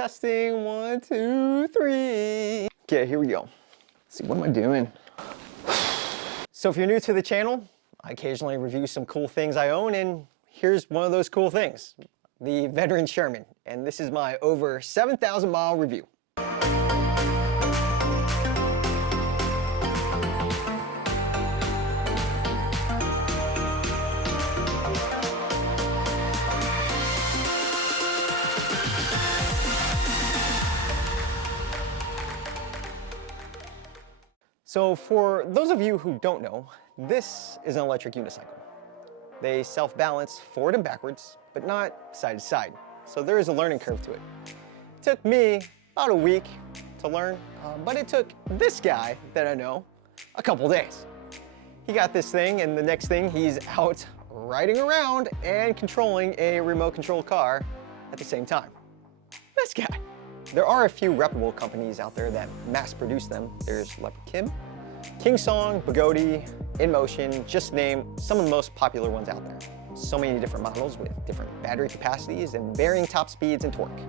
Testing, 1, 2, 3. Okay, here we go. Let's see, what am I doing? So if you're new to the channel, I occasionally review some cool things I own, and here's one of those cool things, the Veteran Sherman. And this is my over 7,000 mile review. So for those of you who don't know, this is an electric unicycle. They self-balance forward and backwards, but not side to side. So there is a learning curve to it. It took me about a week to learn, but it took this guy that I know a couple days. He got this thing, and the next thing he's out riding around and controlling a remote control car at the same time. This guy. There are a few reputable companies out there that mass produce them. There's Leopard King Song, Bugatti, InMotion, just to name some of the most popular ones out there. So many different models with different battery capacities and varying top speeds and torque.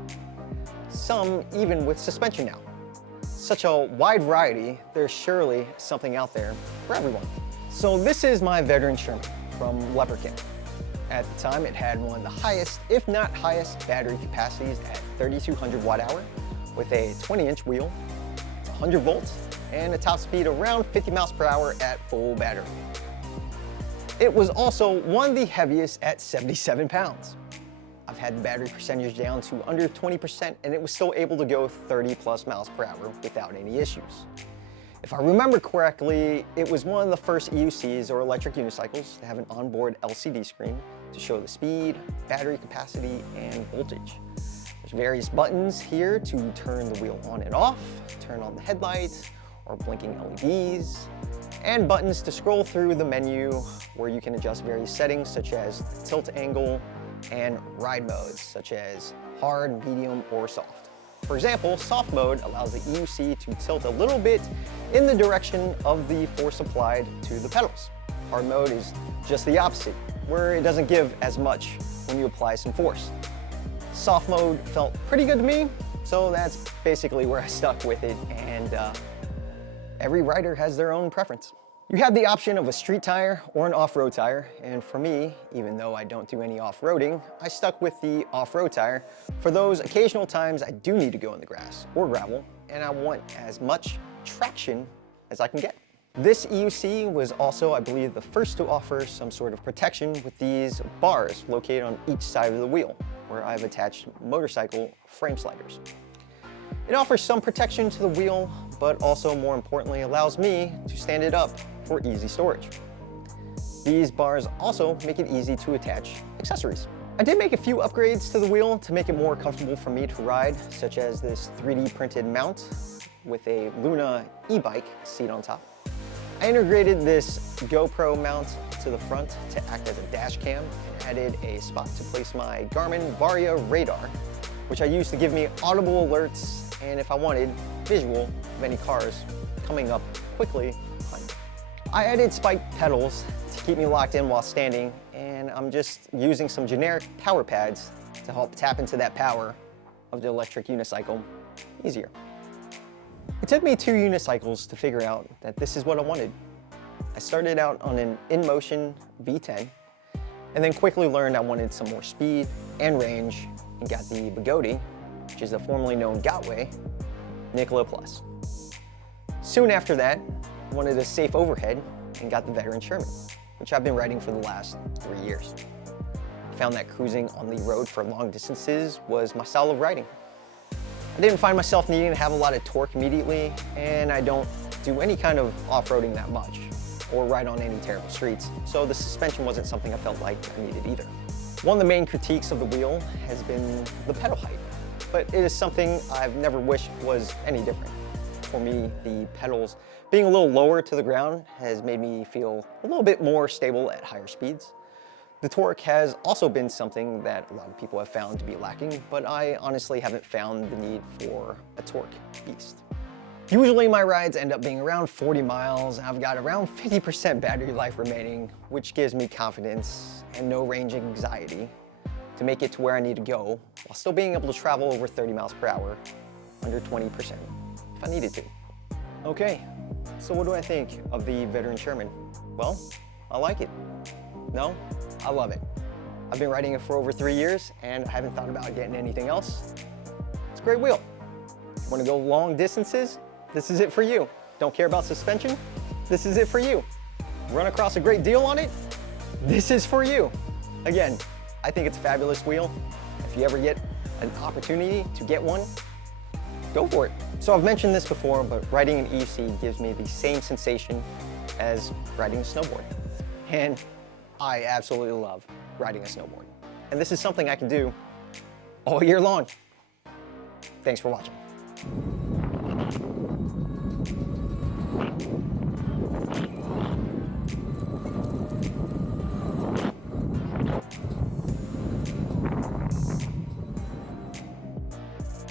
Some even with suspension now. Such a wide variety, there's surely something out there for everyone. So this is my Veteran Sherman from Leopard King. At the time, it had one of the highest, if not highest, battery capacities at 3,200 watt-hour with a 20-inch wheel, 100 volts, and a top speed around 50 miles per hour at full battery. It was also one of the heaviest at 77 pounds. I've had the battery percentage down to under 20%, and it was still able to go 30 plus miles per hour without any issues. If I remember correctly, it was one of the first EUCs, or electric unicycles, to have an onboard LCD screen to show the speed, battery capacity, and voltage. There's various buttons here to turn the wheel on and off, turn on the headlights, or blinking LEDs, and buttons to scroll through the menu where you can adjust various settings such as tilt angle and ride modes such as hard, medium, or soft. For example, soft mode allows the EUC to tilt a little bit in the direction of the force applied to the pedals. Hard mode is just the opposite, where it doesn't give as much when you apply some force. Soft mode felt pretty good to me, so that's basically where I stuck with it, and every rider has their own preference. You have the option of a street tire or an off-road tire, and for me, even though I don't do any off-roading, I stuck with the off-road tire for those occasional times I do need to go in the grass or gravel, and I want as much traction as I can get. This EUC was also, I believe, the first to offer some sort of protection with these bars located on each side of the wheel, where I've attached motorcycle frame sliders. It offers some protection to the wheel, but also more importantly allows me to stand it up for easy storage. These bars also make it easy to attach accessories. I did make a few upgrades to the wheel to make it more comfortable for me to ride, such as this 3D printed mount with a Luna e-bike seat on top. I integrated this GoPro mount to the front to act as a dash cam and added a spot to place my Garmin Varia radar, which I use to give me audible alerts and, if I wanted, visual of any cars coming up quickly behind me. I added spiked pedals to keep me locked in while standing, and I'm just using some generic power pads to help tap into that power of the electric unicycle easier. It took me 2 unicycles to figure out that this is what I wanted. I started out on an InMotion V10, and then quickly learned I wanted some more speed and range, and got the Bugatti, which is a formerly known Gotway, Nikola Plus. Soon after that, I wanted a safe overhead and got the Veteran Sherman, which I've been riding for the last 3 years. I found that cruising on the road for long distances was my style of riding. I didn't find myself needing to have a lot of torque immediately, and I don't do any kind of off-roading that much, or ride on any terrible streets, so the suspension wasn't something I felt like I needed either. One of the main critiques of the wheel has been the pedal height, but it is something I've never wished was any different. For me, the pedals being a little lower to the ground has made me feel a little bit more stable at higher speeds. The torque has also been something that a lot of people have found to be lacking, but I honestly haven't found the need for a torque beast. Usually my rides end up being around 40 miles, and I've got around 50% battery life remaining, which gives me confidence and no range anxiety to make it to where I need to go while still being able to travel over 30 miles per hour, under 20% if I needed to. Okay, so what do I think of the Veteran Sherman? Well, I like it. No, I love it. I've been riding it for over 3 years and I haven't thought about getting anything else. It's a great wheel. Want to go long distances? This is it for you. Don't care about suspension? This is it for you. Run across a great deal on it? This is for you. Again, I think it's a fabulous wheel. If you ever get an opportunity to get one, go for it. So I've mentioned this before, but riding an EC gives me the same sensation as riding a snowboard. And I absolutely love riding a snowboard. And this is something I can do all year long. Thanks for watching.